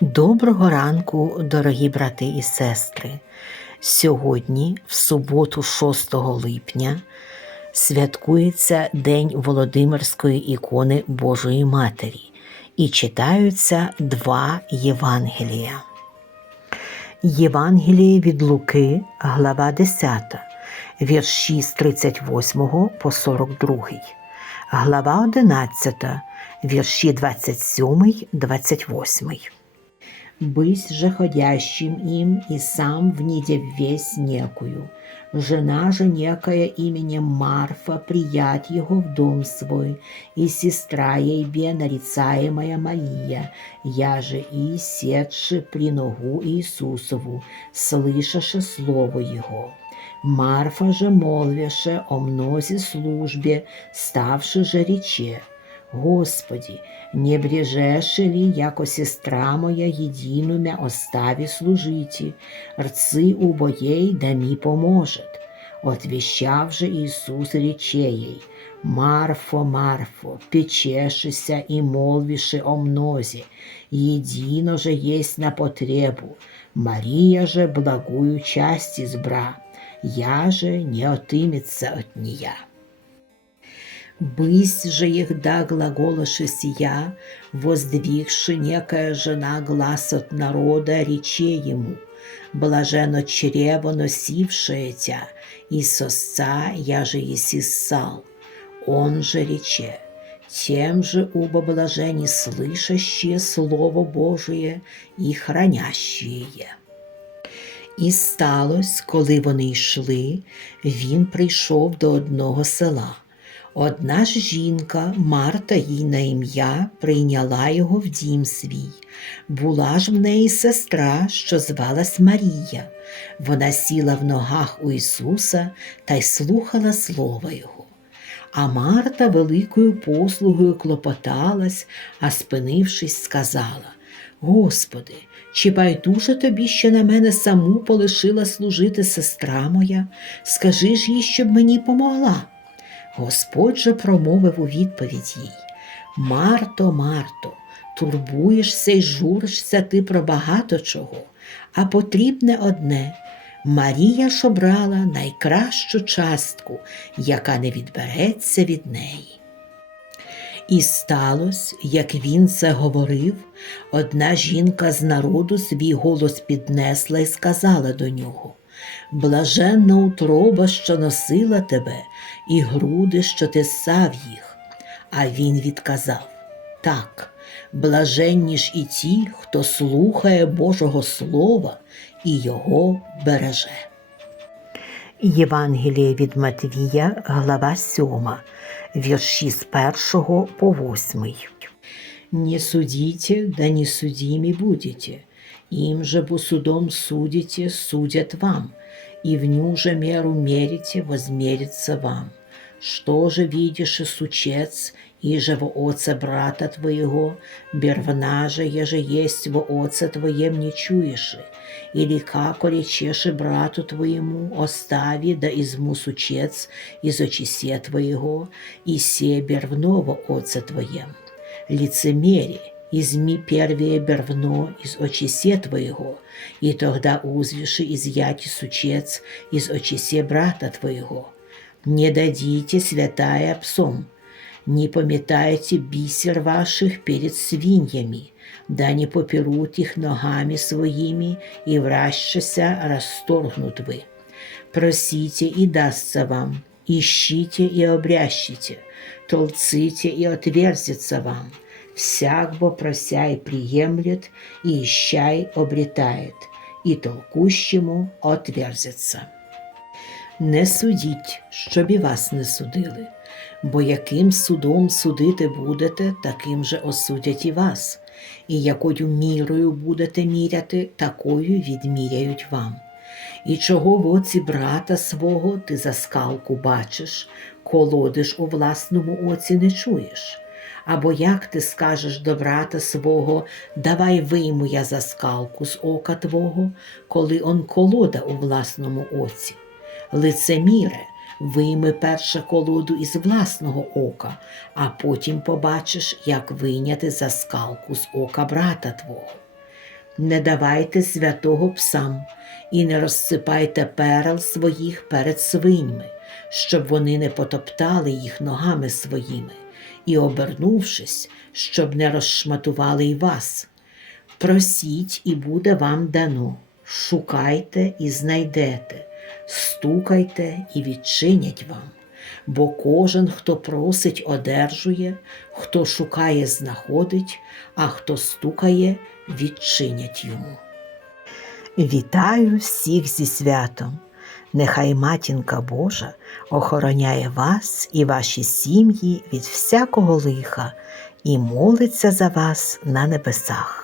Доброго ранку, дорогі брати і сестри. Сьогодні, в суботу, 6 липня, святкується День Володимирської ікони Божої Матері і читаються два Євангелія. Євангеліє від Луки, глава 10, вірші з 38 по 42, глава 11, вірші 27-28. Бысь же ходящим им и сам внидя весь некую. Жена же некая именем Марфа приять его в дом свой, и сестра ейбе нарицаемая Мария, я же и сетши при ногу Иисусову, слышаше слово его. Марфа же молвеше о мнозе службе, ставши же рече, Господи, не брежеше ли, яко сестра моя єдину мя оставі служиті, рци убоєй да ми поможет. Отвещав же Ісус рече Марфо, Марфо, печешися и молвиши о мнозе, едино же есть на потребу, Мария же благую часть избра, я же не отымется от нея. Бысь же егда глаголаше сия, воздвигши некая жена глаз от народа, рече ему, блажено чрево носившее тя, и сосца я же еси ссал. Он же рече, тем же убо блажени слышащие Слово Божие і хранящие. І сталось, коли вони йшли, він прийшов до одного села. Одна ж жінка, Марта їй на ім'я, прийняла його в дім свій. Була ж в неї сестра, що звалась Марія. Вона сіла в ногах у Ісуса та й слухала слова Його. А Марта великою послугою клопоталась, а спинившись, сказала Господи, чи байдуже тобі, що на мене саму полишила служити сестра моя? Скажи ж їй, щоб мені помогла. Господь же промовив у відповідь їй Марто, Марто, турбуєшся й журишся ти про багато чого, а потрібне одне. Марія ж обрала найкращу частку, яка не відбереться від неї. І сталося, як він це говорив, одна жінка з народу свій голос піднесла і сказала до нього Блаженна утроба, що носила тебе, і груди, що ти сав їх. А він відказав так, блаженні ж і ті, хто слухає Божого Слова і його береже. Євангеліє від Матвія, глава 7, вірші з 1 по 8. Не судите, да не судимі будете, им же бо судом судите, судят вам, и в ню же меру мерите, возмерится вам. Что же видишь и сучец, и же во оце брата твоего, бервна же, еже есть во оце твоем не чуешь, или како речеши брату твоему, остави да изму сучец из очисе твоего, и се бервно во оце твоем. Лицемерие, изми первее бервно из очисе твоего, и тогда узвиши изъяти сучец из очисе брата твоего. Не дадите святая псом, не пометайте бисер ваших перед свиньями, да не поперут их ногами своими, и вращася расторгнут вы. Просите, и дастся вам, ищите и обрящите, толците и отверзится вам. Всяк бо прося и приемлет, и ищай обретает, и толкущему отверзится. Не судіть, щоб і вас не судили, бо яким судом судити будете, таким же осудять і вас, і якою мірою будете міряти, такою відміряють вам. І чого в оці брата свого ти за скалку бачиш, колодиш у власному оці не чуєш? Або як ти скажеш до брата свого, давай вийму я за скалку з ока твого, коли он колода у власному оці? Лицеміре, вийми перше колоду із власного ока, а потім побачиш, як вийняти заскалку з ока брата твого. не давайте святого псам і не розсипайте перел своїх перед свиньми, щоб вони не потоптали їх ногами своїми, і, обернувшись, щоб не розшматували й вас. Просіть, і буде вам дано, шукайте і знайдете, стукайте і відчинять вам. Бо кожен, хто просить, одержує, хто шукає, знаходить, а хто стукає, відчинять йому. Вітаю всіх зі святом! Нехай матінка Божа охороняє вас і ваші сім'ї від всякого лиха і молиться за вас на небесах.